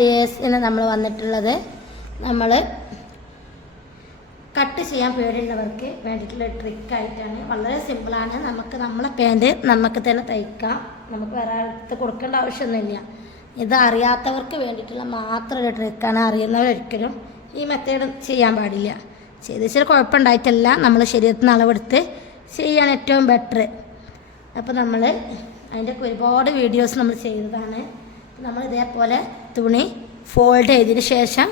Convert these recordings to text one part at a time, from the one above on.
ഡേയ്സിന് നമ്മൾ വന്നിട്ടുള്ളത് നമ്മൾ കട്ട് ചെയ്യാൻ പേടിയുള്ളവർക്ക് വേണ്ടിയിട്ടുള്ള ട്രിക്കായിട്ടാണ്. വളരെ സിമ്പിളാണ്. നമ്മളെ പാൻറ് നമുക്ക് തന്നെ തയ്ക്കാം. നമുക്ക് വേറെ ആൾക്ക് കൊടുക്കേണ്ട ആവശ്യമൊന്നുമില്ല. ഇത് അറിയാത്തവർക്ക് വേണ്ടിയിട്ടുള്ള മാത്രം ഒരു ട്രിക്കാണ്. അറിയുന്നവരൊരിക്കലും ഈ മെത്തേഡ് ചെയ്യാൻ പാടില്ല. ചെയ്തിച്ചാൽ കുഴപ്പമുണ്ടായിട്ടല്ല, നമ്മൾ ശരീരത്തിന് അളവെടുത്ത് ചെയ്യാൻ ഏറ്റവും ബെറ്റർ. അപ്പോൾ നമ്മൾ അതിൻ്റെ ഒരുപാട് വീഡിയോസ് നമ്മൾ ചെയ്തതാണ്. നമ്മൾ ഇതേപോലെ തുണി ഫോൾഡ് ചെയ്തതിന് ശേഷം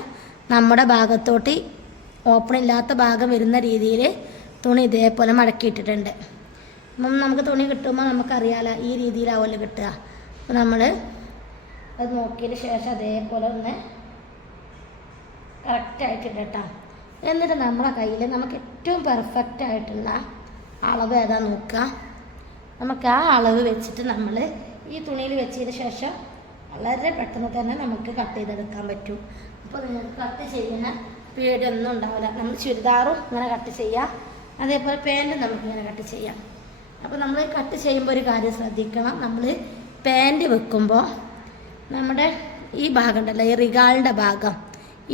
നമ്മുടെ ഭാഗത്തോട്ട് ഓപ്പൺ ഇല്ലാത്ത ഭാഗം വരുന്ന രീതിയിൽ തുണി ഇതേപോലെ മടക്കിയിട്ടിട്ടുണ്ട്. അപ്പം നമുക്ക് തുണി കിട്ടുമ്പോൾ നമുക്കറിയാലോ ഈ രീതിയിലാവുമല്ലോ കിട്ടുക. അപ്പോൾ നമ്മൾ അത് നോക്കിയതിന് ശേഷം അതേപോലെ ഒന്ന് കറക്റ്റായിട്ടിട്ട് കേട്ടോ. എന്നിട്ട് നമ്മുടെ കയ്യിൽ നമുക്ക് ഏറ്റവും പെർഫെക്റ്റ് ആയിട്ടുള്ള അളവ് ഏതാ നോക്കുക. നമുക്ക് ആ അളവ് വെച്ചിട്ട് നമ്മൾ ഈ തുണിയിൽ വെച്ചതിന് ശേഷം വളരെ പെട്ടെന്ന് തന്നെ നമുക്ക് കട്ട് ചെയ്തെടുക്കാൻ പറ്റും. അപ്പോൾ നിങ്ങൾക്ക് കട്ട് ചെയ്യുന്ന പേടിയൊന്നും ഉണ്ടാവില്ല. നമ്മൾ ചുരിദാറും ഇങ്ങനെ കട്ട് ചെയ്യാം, അതേപോലെ പാൻറ്റും നമുക്കിങ്ങനെ കട്ട് ചെയ്യാം. അപ്പോൾ നമ്മൾ കട്ട് ചെയ്യുമ്പോൾ ഒരു കാര്യം ശ്രദ്ധിക്കണം. നമ്മൾ പാൻറ്റ് വെക്കുമ്പോൾ നമ്മുടെ ഈ ഭാഗം ഉണ്ടല്ലോ, ഈ റിഗാളിൻ്റെ ഭാഗം,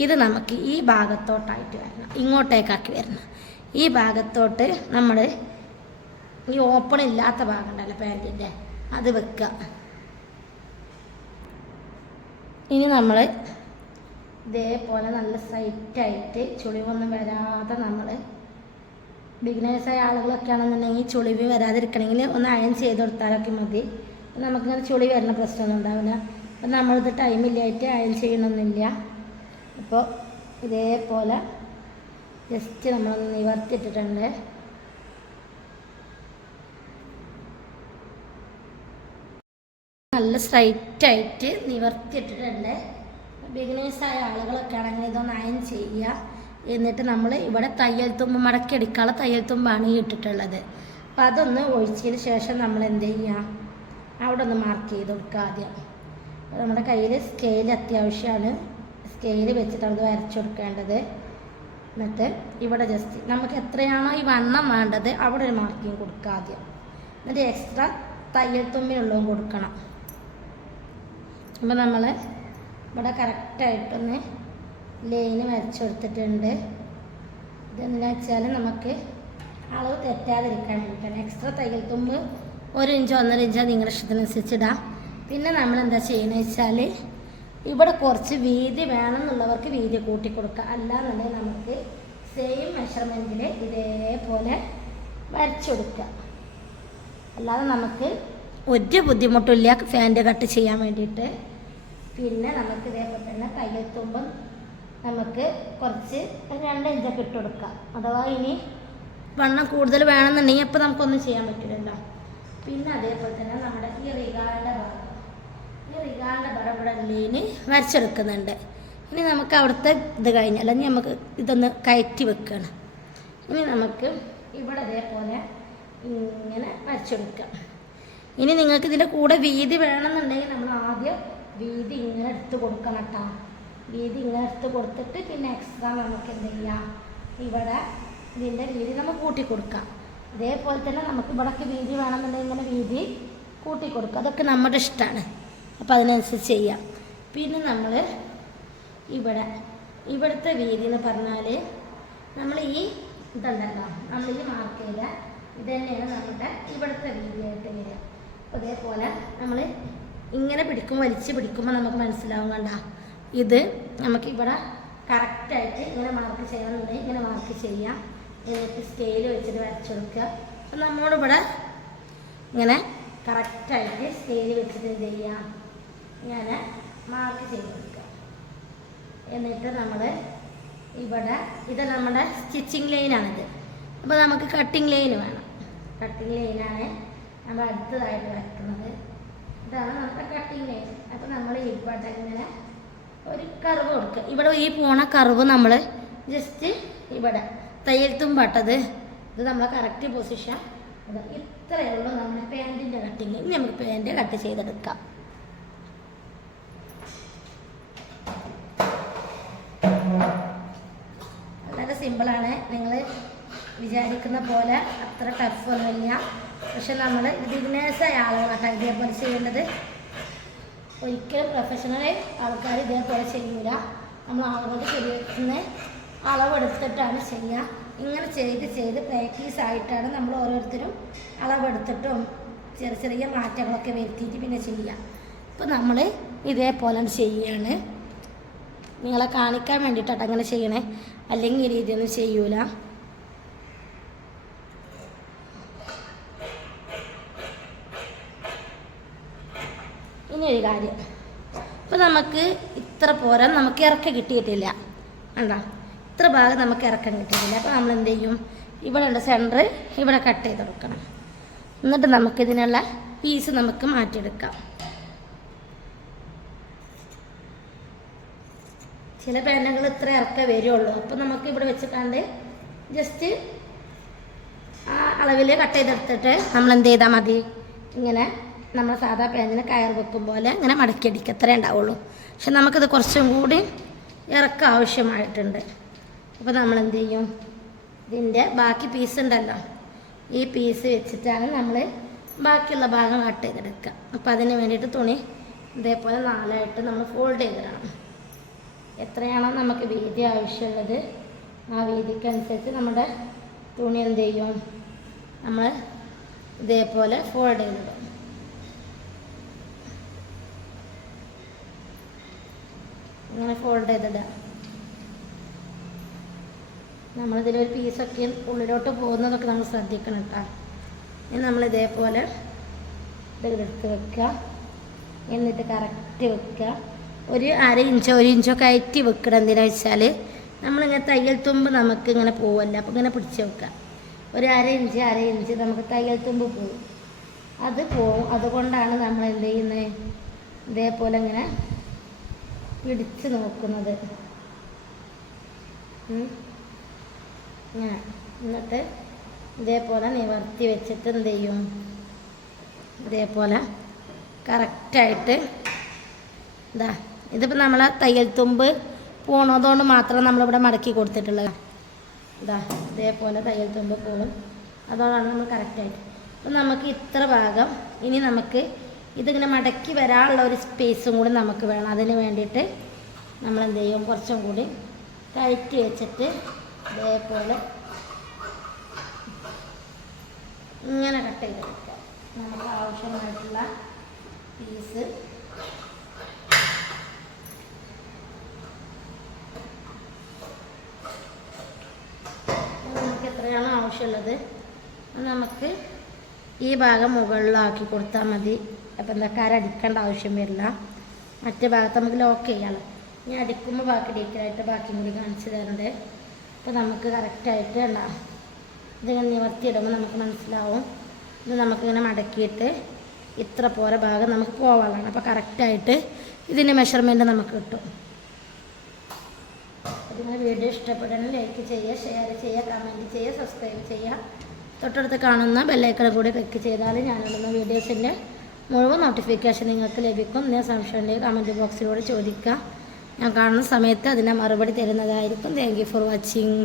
ഇത് നമുക്ക് ഈ ഭാഗത്തോട്ടായിട്ട് വരണം, ഇങ്ങോട്ടേക്കാക്കി വരണം. ഈ ഭാഗത്തോട്ട് നമ്മൾ ഈ ഓപ്പൺ ഇല്ലാത്ത ഭാഗം ഉണ്ടല്ലോ പാൻറ്റിൻ്റെ, അത് വെക്കുക. ഇനി നമ്മൾ ഇതേപോലെ നല്ല സ്ട്രൈറ്റായിട്ട് ചുളിവൊന്നും വരാതെ, നമ്മൾ ബിഗിനേഴ്സായ ആളുകളൊക്കെ ആണെന്നുണ്ടെങ്കിൽ ചുളിവ് വരാതിരിക്കണമെങ്കിൽ ഒന്ന് അയൺ ചെയ്ത് കൊടുത്താലൊക്കെ മതി. അപ്പം നമുക്കിങ്ങനെ ചുളി വരുന്ന പ്രശ്നമൊന്നും ഉണ്ടാവില്ല. അപ്പം നമ്മളിത് ടൈമില്ലായിട്ട് അയൺ ചെയ്യണമെന്നില്ല. അപ്പോൾ ഇതേപോലെ ജസ്റ്റ് നമ്മളൊന്ന് നിവർത്തിയിട്ടിട്ടുണ്ട്. നല്ല സ്ട്രൈറ്റായിട്ട് നിവർത്തിയിട്ടിട്ടുണ്ട്. ബിഗിനേഴ്സായ ആളുകളൊക്കെ ആണെങ്കിൽ ഇതൊന്ന് അയൺ ചെയ്യുക. എന്നിട്ട് നമ്മൾ ഇവിടെ തയ്യൽ തുമ്പ് മടക്കിയെടുക്കാനുള്ള തയ്യൽ തുമ്പാണ് ഈ ഇട്ടിട്ടുള്ളത്. അപ്പോൾ അതൊന്ന് ഒഴിച്ചതിന് ശേഷം നമ്മൾ എന്ത് ചെയ്യുക, അവിടെ ഒന്ന് മാർക്ക് ചെയ്ത് കൊടുക്കുക ആദ്യം. അപ്പോൾ നമ്മുടെ കയ്യിൽ സ്കെയിൽ അത്യാവശ്യമാണ്. സ്കെയിൽ വെച്ചിട്ടാണ് അത് വരച്ചു കൊടുക്കേണ്ടത്. എന്നിട്ട് ഇവിടെ ജസ്റ്റ് നമുക്ക് എത്രയാണോ ഈ വണ്ണം വേണ്ടത് അവിടെ ഒരു മാർക്കിങ് കൊടുക്കുക ആദ്യം. എന്നിട്ട് എക്സ്ട്രാ തയ്യൽ തുമ്പിനുള്ളതും കൊടുക്കണം. അപ്പോൾ നമ്മൾ ഇവിടെ കറക്റ്റായിട്ടൊന്ന് ലൈന് വരച്ചു കൊടുത്തിട്ടുണ്ട്. ഇതെന്താ വെച്ചാൽ നമുക്ക് അളവ് തെറ്റാതിരിക്കാൻ വേണ്ടിയിട്ടാണ്. എക്സ്ട്രാ തയ്യൽ തുമ്പ് 1 ഇഞ്ചോ 1.5 ഇഞ്ചോ നിങ്ങളുടെ ഇഷ്ടത്തിനനുസരിച്ച് ഇടാം. പിന്നെ നമ്മളെന്താ ചെയ്യുന്നത് വെച്ചാൽ ഇവിടെ കുറച്ച് വീതി വേണമെന്നുള്ളവർക്ക് വീതി കൂട്ടി കൊടുക്കുക. അല്ലാന്നുണ്ടെങ്കിൽ നമുക്ക് സെയിം മെഷർമെൻറ്റിൽ ഇതേപോലെ വരച്ചു കൊടുക്കുക. അല്ലാതെ നമുക്ക് ഒരു ബുദ്ധിമുട്ടില്ല ഫാൻറ് കട്ട് ചെയ്യാൻ വേണ്ടിയിട്ട്. പിന്നെ നമുക്ക് ഇതേപോലെ തന്നെ തയ്യൽ തുമ്പ് നമുക്ക് കുറച്ച് 2 ഇഞ്ചൊക്കെ ഇട്ട് കൊടുക്കാം. അഥവാ ഇനി വണ്ണം കൂടുതൽ വേണമെന്നുണ്ടെങ്കിൽ അപ്പോൾ നമുക്കൊന്നും ചെയ്യാൻ പറ്റില്ലല്ലോ. പിന്നെ അതേപോലെ തന്നെ നമ്മുടെ ഈ റിഗാളിൻ്റെ ഭാഗം ഇവിടെ ലൈന് വരച്ചെടുക്കുന്നുണ്ട്. ഇനി നമുക്ക് അവിടുത്തെ ഇത് കഴിഞ്ഞാൽ അല്ലെങ്കിൽ നമുക്ക് ഇതൊന്ന് കയറ്റി വെക്കണം. ഇനി നമുക്ക് ഇവിടെ ഇതേപോലെ ഇങ്ങനെ വരച്ചെടുക്കാം. ഇനി നിങ്ങൾക്ക് ഇതിൻ്റെ കൂടെ വീതി വേണമെന്നുണ്ടെങ്കിൽ നമ്മൾ ആദ്യം വീതി ഇങ്ങനെ എടുത്ത് കൊടുക്കണം കേട്ടോ. വീതി ഇങ്ങനെ എടുത്ത് കൊടുത്തിട്ട് പിന്നെ എക്സ്ട്രാ നമുക്ക് എന്ത് ചെയ്യാം, ഇവിടെ ഇതിൻ്റെ വീതി നമുക്ക് കൂട്ടി കൊടുക്കാം. അതേപോലെ തന്നെ നമുക്ക് ഇവിടേക്ക് വീതി വേണമെന്നുണ്ടെങ്കിൽ ഇങ്ങനെ വീതി കൂട്ടി കൊടുക്കുക. അതൊക്കെ നമ്മുടെ ഇഷ്ടമാണ്. അപ്പോൾ അതിനനുസരിച്ച് ചെയ്യാം. പിന്നെ നമ്മൾ ഇവിടുത്തെ വീതി എന്ന് പറഞ്ഞാൽ നമ്മൾ ഈ ഇതുണ്ടല്ലോ, നമ്മൾ ഈ മാർക്ക് ചെയ്ത ഇത് തന്നെയാണ് നമ്മുടെ ഇവിടുത്തെ വീതിയായിട്ട് വരിക. അപ്പോൾ അതേപോലെ നമ്മൾ ഇങ്ങനെ വലിച്ച് പിടിക്കുമ്പോൾ നമുക്ക് മനസ്സിലാവും. കണ്ട ഇത് നമുക്ക് ഇവിടെ കറക്റ്റായിട്ട് ഇങ്ങനെ മാർക്ക് ചെയ്യണമെന്നുണ്ടെങ്കിൽ ഇങ്ങനെ മാർക്ക് ചെയ്യാം. എന്നിട്ട് സ്കെയിൽ വെച്ചിട്ട് വരച്ചു കൊടുക്കുക. അപ്പം നമ്മളിവിടെ ഇങ്ങനെ കറക്റ്റായിട്ട് സ്കെയിൽ വെച്ചിട്ട് എന്ത് ചെയ്യാം, ഇങ്ങനെ മാർക്ക് ചെയ്ത് കൊടുക്കുക. എന്നിട്ട് നമ്മൾ ഇവിടെ ഇത് നമ്മുടെ സ്റ്റിച്ചിങ് ലൈനാണിത്. അപ്പോൾ നമുക്ക് കട്ടിങ് ലൈൻ വേണം. കട്ടിങ് ലൈനാണ് നമ്മൾ അടുത്തതായിട്ട് വരയ്ക്കുന്നത്. ഇതാണ് നമ്മുടെ കട്ടിങ് ലൈൻ. അപ്പോൾ നമ്മൾ ഇവിടെ ഇങ്ങനെ ഒരു കർവ് കൊടുക്കുക. ഇവിടെ ഈ പോണ കർവ് നമ്മൾ ജസ്റ്റ് ഇവിടെ തയ്യൽ തുമ്പട്ടത് ഇത് നമ്മളെ കറക്റ്റ് പൊസിഷൻ ഇത്രയേ ഉള്ളൂ നമ്മുടെ പാൻറ്റിൻ്റെ കട്ടിങ്. ഇനി നമുക്ക് പാൻറ്റ് കട്ട് ചെയ്തെടുക്കാം. വളരെ സിമ്പിളാണ്. നിങ്ങൾ വിചാരിക്കുന്ന പോലെ അത്ര ടഫൊന്നുമില്ല. പക്ഷെ നമ്മൾ ബിഗിനേഴ്സായ ആളുകളാണ് ഇതേപോലെ ചെയ്യേണ്ടത്. ഒരിക്കലും പ്രൊഫഷണൽ ആൾക്കാർ ഇതേപോലെ ചെയ്യൂല. നമ്മൾ ആളുകളുടെ ശരീരത്തിന് അളവെടുത്തിട്ടാണ് ചെയ്യുക. ഇങ്ങനെ ചെയ്ത് പ്രാക്ടീസ് ആയിട്ടാണ് നമ്മൾ ഓരോരുത്തരും അളവെടുത്തിട്ടും ചെറിയ മാറ്റങ്ങളൊക്കെ വരുത്തിയിട്ട് പിന്നെ ചെയ്യുക. അപ്പോൾ നമ്മൾ ഇതേപോലെ ചെയ്യുകയാണ്. നിങ്ങളെ കാണിക്കാൻ വേണ്ടിയിട്ടാണ് അങ്ങനെ ചെയ്യണേ, അല്ലെങ്കിൽ ഈ രീതിയൊന്നും ചെയ്യൂല. ഇനിയൊരു കാര്യം, ഇപ്പോൾ നമുക്ക് ഇത്ര പോരാ, നമുക്ക് ഇറക്കം കിട്ടിയിട്ടില്ല. കണ്ടോ, ഇത്ര ഭാഗം നമുക്ക് ഇറക്കം കിട്ടിയിട്ടില്ല. അപ്പോൾ നമ്മൾ എന്ത് ചെയ്യും, ഇവിടെ ഉണ്ട് സെൻറ്റർ, ഇവിടെ കട്ട് ചെയ്ത് കൊടുക്കണം. എന്നിട്ട് നമുക്കിതിനുള്ള പീസ് നമുക്ക് മാറ്റിയെടുക്കാം. ചില പാൻറ്റുകൾ ഇത്ര ഇറക്കം വരുള്ളൂ. അപ്പോൾ നമുക്ക് ഇവിടെ വെച്ചിട്ടാണ്ട് ജസ്റ്റ് ആ അളവിൽ കട്ട് ചെയ്തെടുത്തിട്ട് നമ്മൾ എന്ത് ചെയ്താൽ മതി, ഇങ്ങനെ നമ്മൾ സാധാ പാൻറ്റിന് കയർ വെക്കും പോലെ ഇങ്ങനെ മടക്കിയടിക്കുക, അത്രേ ഉണ്ടാവുള്ളൂ. പക്ഷെ നമുക്കിത് കുറച്ചും കൂടി ഇറക്കം ആവശ്യമായിട്ടുണ്ട്. അപ്പോൾ നമ്മൾ എന്ത് ചെയ്യും, ഇതിൻ്റെ ബാക്കി പീസ് ഉണ്ടല്ലോ, ഈ പീസ് വെച്ചിട്ടാണ് നമ്മൾ ബാക്കിയുള്ള ഭാഗം കട്ട് ചെയ്തെടുക്കുക. അപ്പോൾ അതിന് വേണ്ടിയിട്ട് തുണി ഇതേപോലെ 4ആയിട്ട് നമ്മൾ ഫോൾഡ് ചെയ്തിടണം. എത്രയാണോ നമുക്ക് വീതി ആവശ്യമുള്ളത് ആ വീതിക്കനുസരിച്ച് നമ്മുടെ തുണി എന്ത് ചെയ്യും, നമ്മൾ ഇതേപോലെ ഫോൾഡ് ചെയ്തിടും. ഇങ്ങനെ ഫോൾഡ് ചെയ്തിടുക. നമ്മളിതിലൊരു പീസൊക്കെ ഉള്ളിലോട്ട് പോകുന്നതൊക്കെ നമ്മൾ ശ്രദ്ധിക്കണം കേട്ടോ. ഇനി നമ്മൾ ഇതേപോലെ ഇതെടുത്ത് വെക്കുക, എന്നിട്ട് കറക്റ്റ് വെക്കുക. ഒരു 1/2 ഇഞ്ചോ 1 ഇഞ്ചോ കയറ്റി വെക്കണം. എന്തിനാ വെച്ചാൽ നമ്മളിങ്ങനെ തയ്യൽ തുമ്പ് നമുക്ക് ഇങ്ങനെ പോവല്ല, അപ്പോൾ ഇങ്ങനെ പിടിച്ച് വെക്കുക. ഒരു 1/2 ഇഞ്ച് നമുക്ക് തയ്യൽ തുമ്പ് പോകും, അത് പോവും. അതുകൊണ്ടാണ് നമ്മൾ എന്ത് ചെയ്യുന്നത്, ഇതേപോലെ ഇങ്ങനെ പിടിച്ച് നോക്കുന്നത്. ഇങ്ങനെ എന്നിട്ട് ഇതേപോലെ നിവർത്തി വെച്ചിട്ട് എന്ത് ചെയ്യും, ഇതേപോലെ കറക്റ്റായിട്ട് ഇതാ. ഇതിപ്പോൾ നമ്മളെ തയ്യൽ തുമ്പ് പോണതുകൊണ്ട് മാത്രം നമ്മളിവിടെ മടക്കി കൊടുത്തിട്ടുള്ളത്. ഇതാ ഇതേപോലെ തയ്യൽ തുമ്പ് പോകും, അതുകൊണ്ടാണ് നമ്മൾ കറക്റ്റായിട്ട്. അപ്പം നമുക്ക് ഇത്ര ഭാഗം, ഇനി നമുക്ക് ഇതിങ്ങനെ മടക്കി വരാനുള്ള ഒരു സ്പേസും കൂടി നമുക്ക് വേണം. അതിന് വേണ്ടിയിട്ട് നമ്മൾ എന്ത് ചെയ്യും, കുറച്ചും കൂടി കയറ്റി വെച്ചിട്ട് ഇതേപോലെ ഇങ്ങനെ കട്ട് ചെയ്തെടുക്കുക. നമുക്ക് ആവശ്യമായിട്ടുള്ള പീസ് നമുക്ക് എത്രയാണോ ആവശ്യമുള്ളത് നമുക്ക് ഈ ഭാഗം മുകളിലാക്കി കൊടുത്താൽ മതി. അപ്പം എന്താ കരടിക്കേണ്ട ആവശ്യം വരില്ല. മറ്റേ ഭാഗത്ത് നമുക്ക് ലോക്ക് ചെയ്യാമല്ലോ. ഇനി അടിക്കുമ്പോൾ ബാക്കി ഡീറ്റെയിലായിട്ട് ബാക്കി കൂടി കാണിച്ചു തരുന്നുണ്ട്. അപ്പോൾ നമുക്ക് കറക്റ്റായിട്ട് ഉണ്ടാവും. ഇതിങ്ങനെ നിവർത്തിയിടുമ്പോൾ നമുക്ക് മനസ്സിലാവും. ഇത് നമുക്കിങ്ങനെ മടക്കിയിട്ട് ഇത്ര പോര ഭാഗം നമുക്ക് പോവാനുള്ളതാണ്. അപ്പോൾ കറക്റ്റായിട്ട് ഇതിൻ്റെ മെഷർമെൻറ്റ് നമുക്ക് കിട്ടും. ഇതിങ്ങനെ വീഡിയോ ഇഷ്ടപ്പെടണം, ലൈക്ക് ചെയ്യുക, ഷെയർ ചെയ്യുക, കമൻറ്റ് ചെയ്യുക, സബ്സ്ക്രൈബ് ചെയ്യുക. തൊട്ടടുത്ത് കാണുന്ന ബെല്ലൈക്കൺ കൂടി ക്ലിക്ക് ചെയ്താൽ ഞാനിടുന്ന വീഡിയോസിൻ്റെ മുഴുവൻ നോട്ടിഫിക്കേഷൻ നിങ്ങൾക്ക് ലഭിക്കും. ഞാൻ സംശയമുണ്ടെങ്കിൽ കമൻറ്റ് ബോക്സിലൂടെ ചോദിക്കുക. ഞാൻ കാണുന്ന സമയത്ത് അതിന് മറുപടി തരുന്നതായിരിക്കും. Thank you for watching.